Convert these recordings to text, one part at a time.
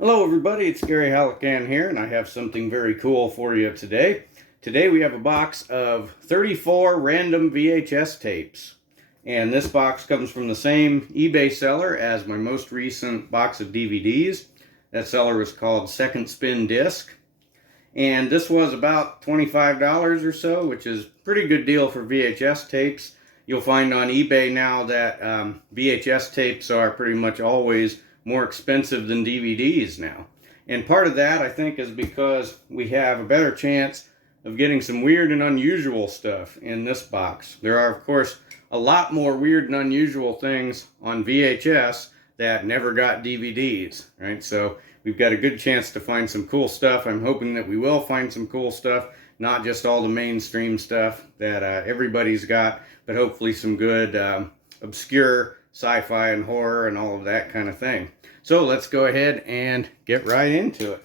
Hello everybody, it's Gary Hallican here, and I have something very cool for you today. Today we have a box of 34 random VHS tapes. And this box comes from the same eBay seller as my most recent box of DVDs. That seller was called Second Spin Disc. And this was about $25 or so, which is a pretty good deal for VHS tapes. You'll find on eBay now that VHS tapes are pretty much always more expensive than DVDs now. And part of that, I think, is because we have a better chance of getting some weird and unusual stuff in this box. There are, of course, a lot more weird and unusual things on VHS that never got DVDs, right? So we've got a good chance to find some cool stuff. I'm hoping that we will find some cool stuff, not just all the mainstream stuff that everybody's got, but hopefully some good obscure sci-fi and horror and all of that kind of thing. So let's go ahead and get right into it.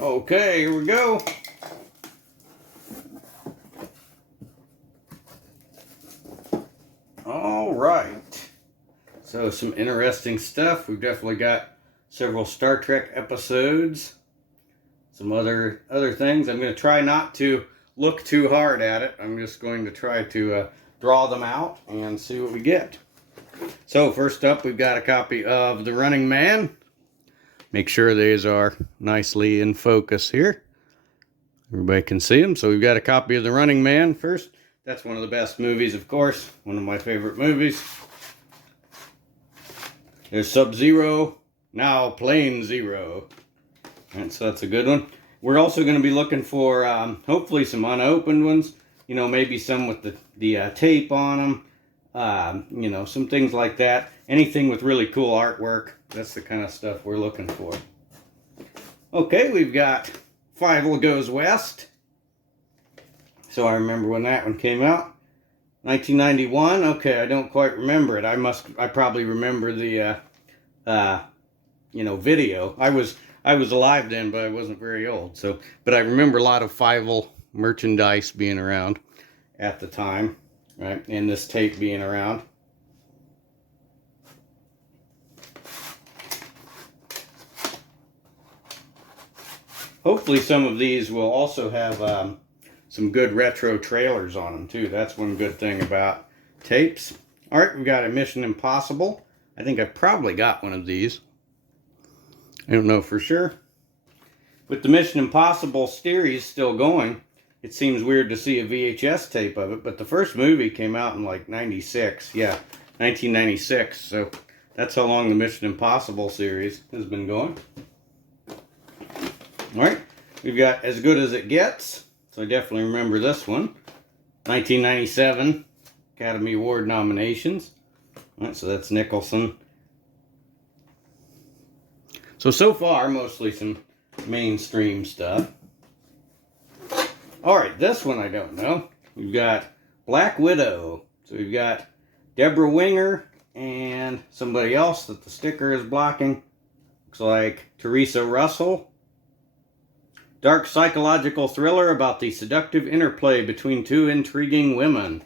Okay, here we go. All right. So some interesting stuff. We've definitely got several Star Trek episodes. Some other things. I'm going to try not to look too hard at it. I'm just going to try to draw them out and see what we get. So first up, we've got a copy of The Running Man. Make sure these are nicely in focus here. Everybody can see them. So we've got a copy of The Running Man first. That's one of the best movies, of course. One of my favorite movies. There's Sub-Zero, now Plane Zero. And so that's a good one. We're also going to be looking for hopefully some unopened ones. You know, maybe some with the tape on them. You know, some things like that. Anything with really cool artwork. That's the kind of stuff we're looking for. Okay, we've got Fievel Goes West. So I remember when that one came out. 1991. Okay, I don't quite remember it. I probably remember the video. I was alive then, but I wasn't very old. So, but I remember a lot of Fievel merchandise being around at the time, right? And this tape being around. Hopefully some of these will also have some good retro trailers on them too. That's one good thing about tapes. All right, we've got a Mission Impossible. I think I've probably got one of these. I don't know for sure. With the Mission Impossible series still going, it seems weird to see a VHS tape of it, but the first movie came out in like 96. Yeah, 1996. So that's how long the Mission Impossible series has been going. All right, we've got As Good as It Gets. So I definitely remember this one. 1997 Academy Award nominations. All right, so that's Nicholson. So far, mostly some mainstream stuff. All right, this one I don't know. We've got Black Widow. So we've got Deborah Winger and somebody else that the sticker is blocking. Looks like Teresa Russell. Dark psychological thriller about the seductive interplay between two intriguing women.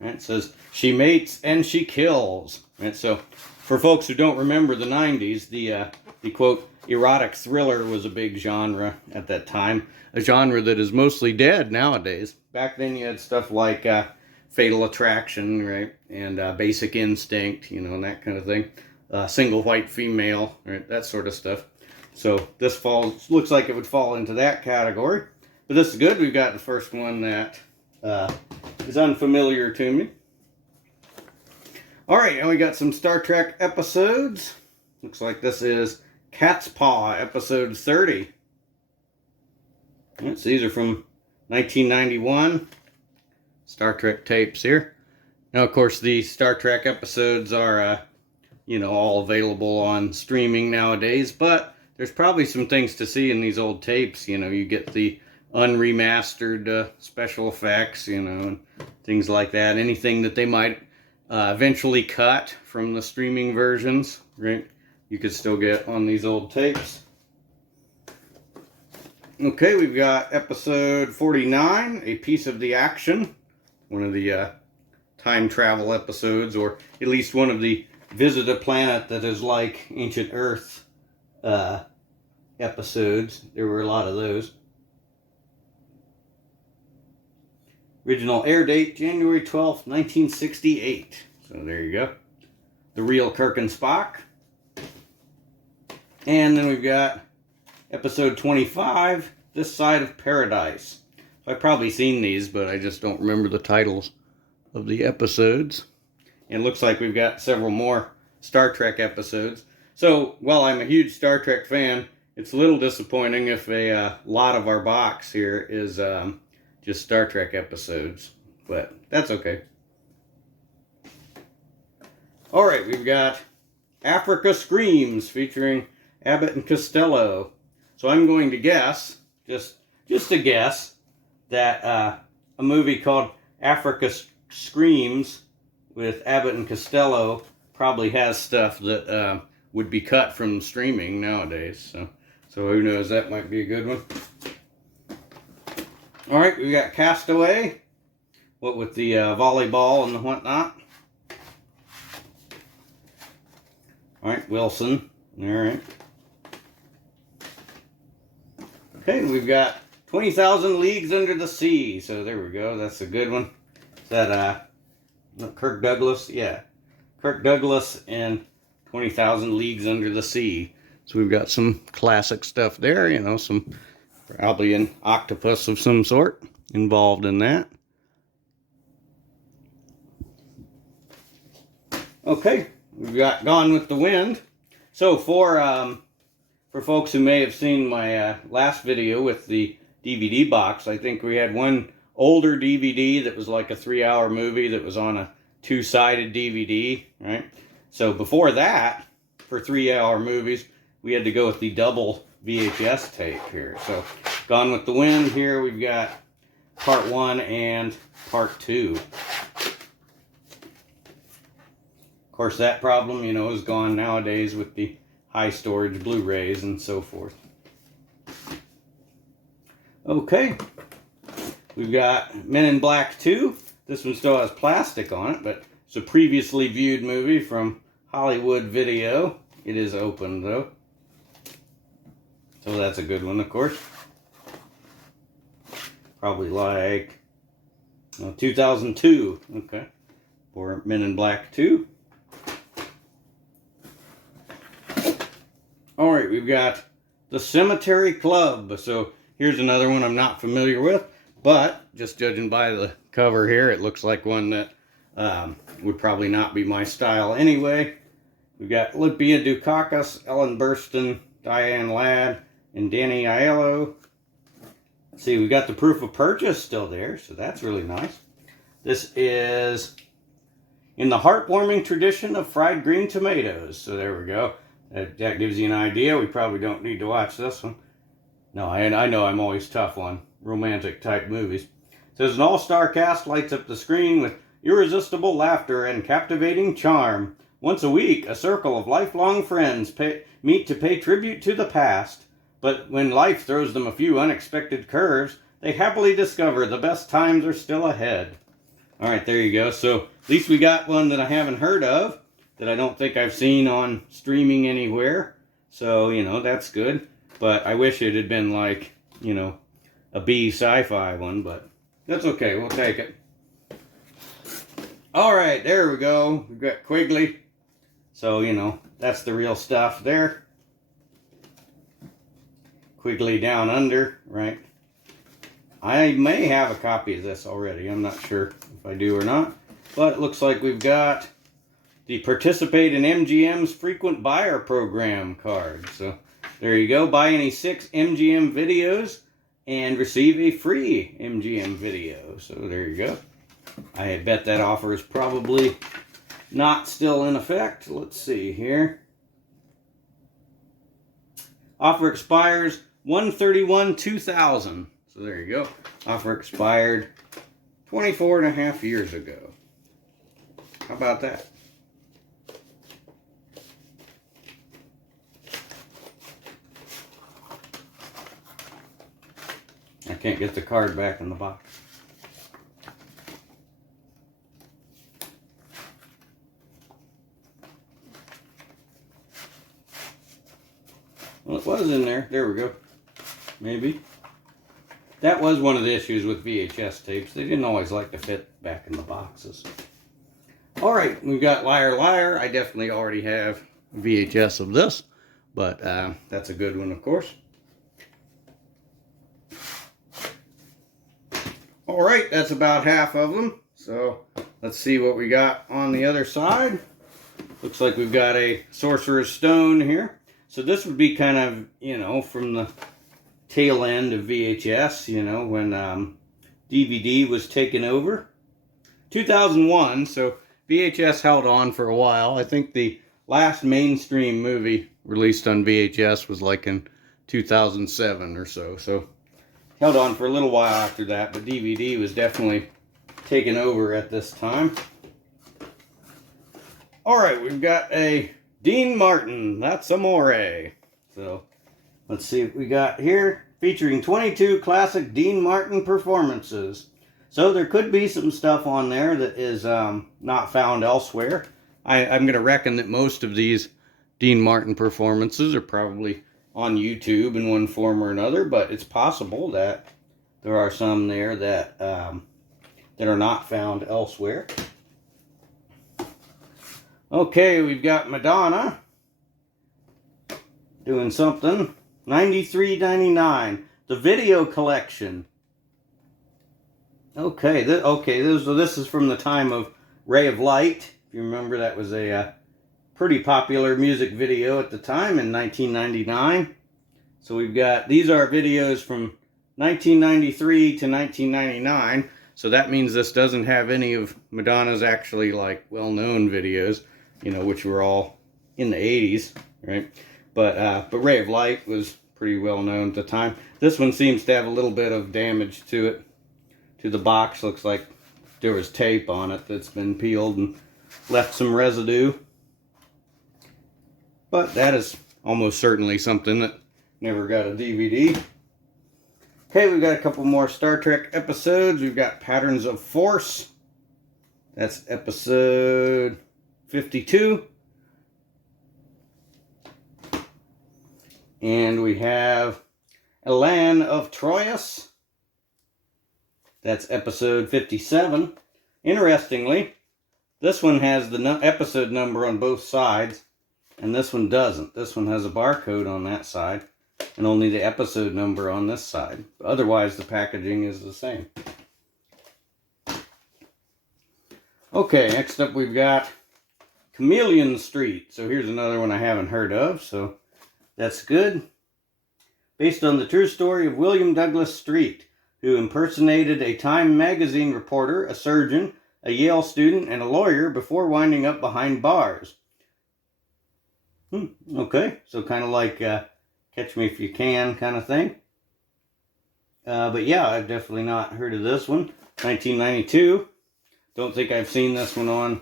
And it says, she mates and she kills. And so, for folks who don't remember the 90s, the quote, erotic thriller was a big genre at that time. A genre that is mostly dead nowadays. Back then you had stuff like Fatal Attraction, right? And Basic Instinct, you know, and that kind of thing. Single white female, right? That sort of stuff. So this looks like it would fall into that category. But this is good. We've got the first one that is unfamiliar to me. All right, and we got some Star Trek episodes. Looks like this is Cat's Paw, episode 30. Yes, these are from 1991. Star Trek tapes here. Now, of course, the Star Trek episodes are, all available on streaming nowadays, but there's probably some things to see in these old tapes. You know, you get the unremastered special effects, you know, and things like that. Anything that they might eventually cut from the streaming versions, right? You could still get on these old tapes. Okay, we've got episode 49, A Piece of the Action. One of the time travel episodes, or at least one of the Visit a Planet that is like Ancient Earth episodes. There were a lot of those. Original air date, January 12th, 1968. So there you go. The Real Kirk and Spock. And then we've got episode 25, This Side of Paradise. So I've probably seen these, but I just don't remember the titles of the episodes. And it looks like we've got several more Star Trek episodes. So, while I'm a huge Star Trek fan, it's a little disappointing if a lot of our box here is just Star Trek episodes. But that's okay. Alright, we've got Africa Screams featuring Abbott and Costello. So I'm going to guess, just to guess, that a movie called Africa Screams with Abbott and Costello probably has stuff that would be cut from streaming nowadays. So who knows, that might be a good one. Alright, we got Castaway, what with the volleyball and the whatnot. Alright, Wilson. Alright. Okay, we've got 20,000 Leagues Under the Sea. So there we go, that's a good one. Is that Kirk Douglas? Yeah. Kirk Douglas and 20,000 Leagues Under the Sea. So we've got some classic stuff there, you know, some probably an octopus of some sort involved in that. Okay, we've got Gone with the Wind. So for folks who may have seen my last video with the DVD box, I think we had one older DVD that was like a 3-hour movie that was on a 2-sided DVD, right? So before that, for 3-hour movies, we had to go with the double VHS tape here. So Gone with the Wind, here we've got part 1 and part 2. Of course, that problem, you know, is gone nowadays with the high storage Blu-rays and so forth. Okay, we've got Men in Black 2. This one still has plastic on it, but it's a previously viewed movie from Hollywood Video. It is open, though. So that's a good one, of course. Probably like 2002, okay, for Men in Black 2. Alright, we've got The Cemetery Club. So here's another one I'm not familiar with, but just judging by the cover here, it looks like one that would probably not be my style anyway. We've got Olympia Dukakis, Ellen Burstyn, Diane Ladd, and Danny Aiello. Let's see, we got the proof of purchase still there, so that's really nice. This is In the Heartwarming Tradition of Fried Green Tomatoes. So there we go. That gives you an idea. We probably don't need to watch this one. No, I know I'm always tough on romantic type movies. It says an all-star cast lights up the screen with irresistible laughter and captivating charm. Once a week, a circle of lifelong friends meet to pay tribute to the past. But when life throws them a few unexpected curves, they happily discover the best times are still ahead. Alright, there you go. So at least we got one that I haven't heard of, that I don't think I've seen on streaming anywhere. So, you know, that's good. But I wish it had been like, you know, a B sci-fi one, but that's okay. We'll take it. Alright, there we go. We've got Quigley. So, you know, that's the real stuff there. Quigley Down Under, right? I may have a copy of this already. I'm not sure if I do or not. But it looks like we've got the Participate in MGM's Frequent Buyer Program card. So there you go. Buy any 6 MGM videos and receive a free MGM video. So there you go. I bet that offer is probably not still in effect. Let's see here. Offer expires 1/31/2000. So there you go. Offer expired 24 and a half years ago. How about that? I can't get the card back in the box. Well, it was in there. There we go. Maybe. That was one of the issues with VHS tapes. They didn't always like to fit back in the boxes. Alright, we've got Liar Liar. I definitely already have VHS of this, but that's a good one, of course. Alright, that's about half of them. So let's see what we got on the other side. Looks like we've got a Sorcerer's Stone here. So this would be kind of, you know, from the tail end of VHS, you know, when DVD was taken over. 2001, so VHS held on for a while. I think the last mainstream movie released on VHS was like in 2007 or so. So held on for a little while after that, but DVD was definitely taken over at this time. Alright, we've got a Dean Martin, that's amore. So let's see what we got here. Featuring 22 classic Dean Martin performances. So there could be some stuff on there that is not found elsewhere. I'm going to reckon that most of these Dean Martin performances are probably on YouTube in one form or another, but it's possible that there are some there that are not found elsewhere. Okay, we've got Madonna doing something. $93.99. The video collection. Okay, this is from the time of Ray of Light. If you remember, that was a pretty popular music video at the time in 1999. So we've got, these are videos from 1993 to 1999. So that means this doesn't have any of Madonna's actually like well-known videos, you know, which were all in the 80s, right? But Ray of Light was pretty well known at the time. This one seems to have a little bit of damage to it. To the box, looks like there was tape on it that's been peeled and left some residue. But that is almost certainly something that never got a DVD. Okay, we've got a couple more Star Trek episodes. We've got Patterns of Force. That's episode 52. And we have Elan of Troyes. That's episode 57. Interestingly, this one has the episode number on both sides, and this one doesn't. This one has a barcode on that side, and only the episode number on this side. Otherwise, the packaging is the same. Okay, next up we've got Chameleon Street. So here's another one I haven't heard of, so that's good. Based on the true story of William Douglas Street, who impersonated a Time magazine reporter, a surgeon, a Yale student, and a lawyer before winding up behind bars. Okay, so kind of like Catch Me If You Can kind of thing. But yeah, I've definitely not heard of this one. 1992. Don't think I've seen this one on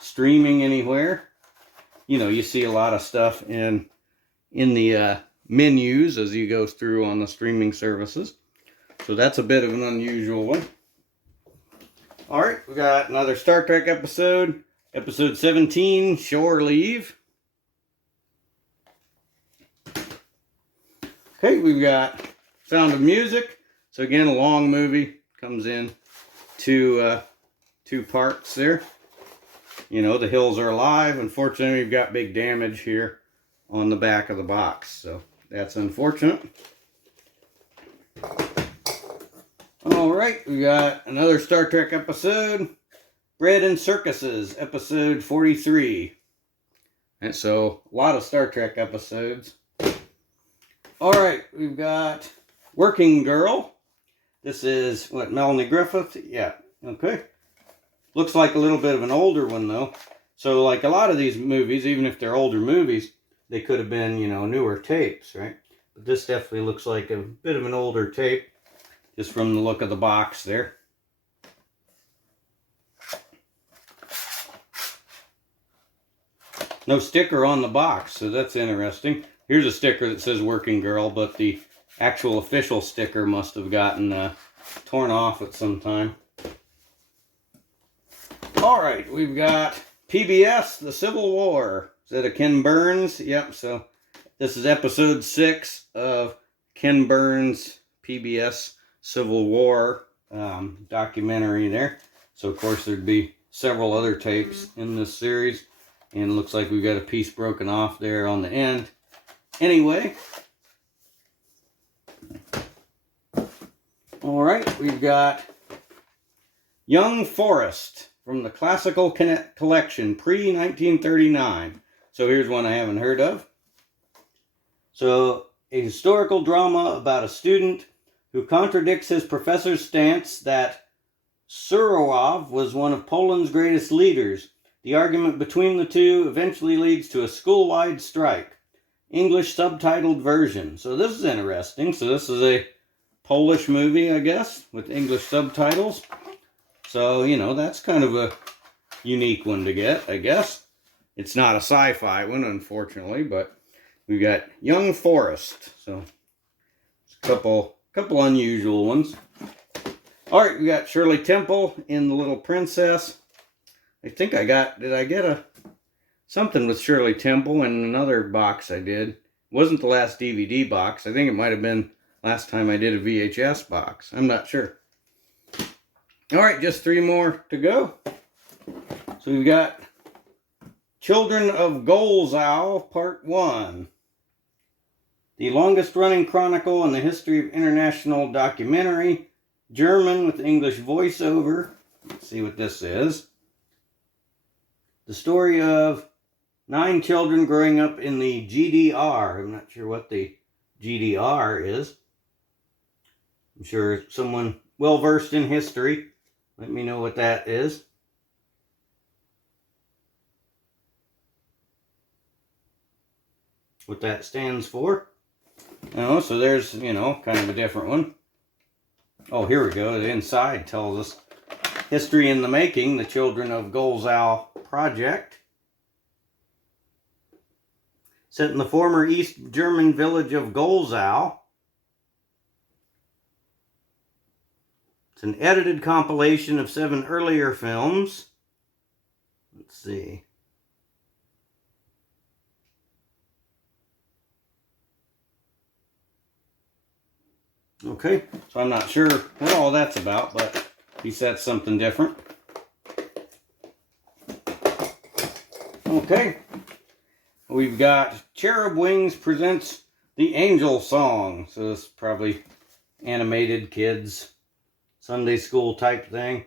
streaming anywhere. You know, you see a lot of stuff in the menus as you go through on the streaming services. So that's a bit of an unusual one. Alright, we got another Star Trek episode. Episode 17, Shore Leave. Okay, we've got Sound of Music. So again, a long movie. Comes in two parts there. You know, the hills are alive. Unfortunately, we've got big damage here on the back of the box. So that's unfortunate. Alright, we got another Star Trek episode. Bread and Circuses, episode 43. And so, a lot of Star Trek episodes. Alright, we've got Working Girl. This is, what, Melanie Griffith? Yeah, okay. Looks like a little bit of an older one, though. So, like a lot of these movies, even if they're older movies, they could have been, you know, newer tapes, right? But this definitely looks like a bit of an older tape. just from the look of the box there. No sticker on the box, so that's interesting. Here's a sticker that says Working Girl, but the actual official sticker must have gotten torn off at some time. Alright, we've got PBS, The Civil War. Is that a Ken Burns? Yep, so this is episode 6 of Ken Burns' PBS Civil War documentary there. So, of course, there'd be several other tapes in this series. And it looks like we've got a piece broken off there on the end. Anyway. Alright, we've got Young Forest from the Classical Collection, pre-1939. So here's one I haven't heard of. So, a historical drama about a student who contradicts his professor's stance that Surowiec was one of Poland's greatest leaders. The argument between the two eventually leads to a school-wide strike. English subtitled version. So this is interesting. So this is a Polish movie, I guess, with English subtitles. So, you know, that's kind of a unique one to get, I guess. It's not a sci-fi one, unfortunately, but we've got Young Forest. So, it's a couple unusual ones. Alright, we got Shirley Temple in The Little Princess. I think did I get something with Shirley Temple in another box I did. It wasn't the last DVD box. I think it might have been last time I did a VHS box. I'm not sure. Alright, just 3 more to go. So we've got Children of Golzow, Part 1. The longest running chronicle in the history of international documentary. German with English voiceover. Let's see what this is. The story of 9 children growing up in the GDR. I'm not sure what the GDR is. I'm sure someone well versed in history. Let me know what that is. What that stands for. Oh, so there's, you know, kind of a different one. Oh, here we go. The inside tells us History in the Making, the Children of Golzow Project. Set in the former East German village of Golzow. It's an edited compilation of 7 earlier films. Let's see. Okay, so I'm not sure what all that's about, but he said something different. Okay, we've got Cherub Wings presents The Angel Song. So this is probably animated kids, Sunday school type thing.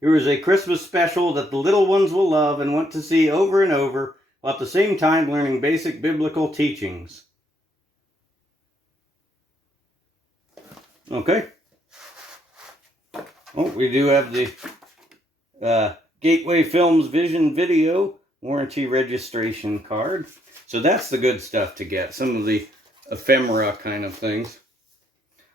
Here is a Christmas special that the little ones will love and want to see over and over, while at the same time learning basic biblical teachings. Okay. Oh, we do have the Gateway Films Vision Video warranty registration card. So that's the good stuff to get. Some of the ephemera kind of things.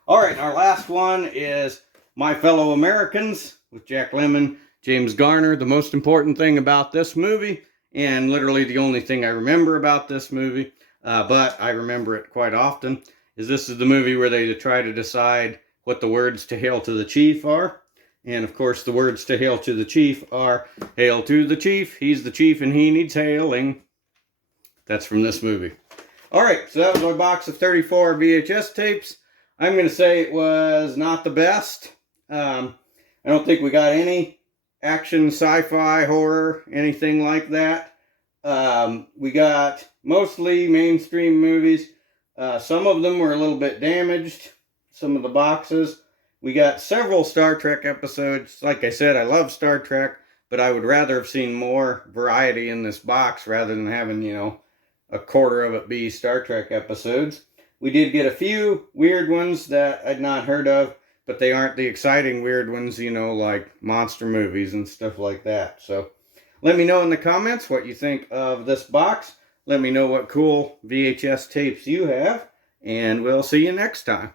Alright, our last one is My Fellow Americans with Jack Lemmon, James Garner. The most important thing about this movie, and literally the only thing I remember about this movie, but I remember it quite often, is this is the movie where they try to decide what the words to Hail to the Chief are. And of course the words to Hail to the Chief are, Hail to the Chief, he's the chief and he needs hailing. That's from this movie. Alright, so that was my box of 34 VHS tapes. I'm going to say it was not the best. I don't think we got any action, sci-fi, horror, anything like that. We got mostly mainstream movies. Some of them were a little bit damaged, some of the boxes. We got several Star Trek episodes. Like I said, I love Star Trek, but I would rather have seen more variety in this box rather than having, you know, a quarter of it be Star Trek episodes. We did get a few weird ones that I'd not heard of, but they aren't the exciting weird ones, you know, like monster movies and stuff like that. So let me know in the comments what you think of this box. Let me know what cool VHS tapes you have, and we'll see you next time.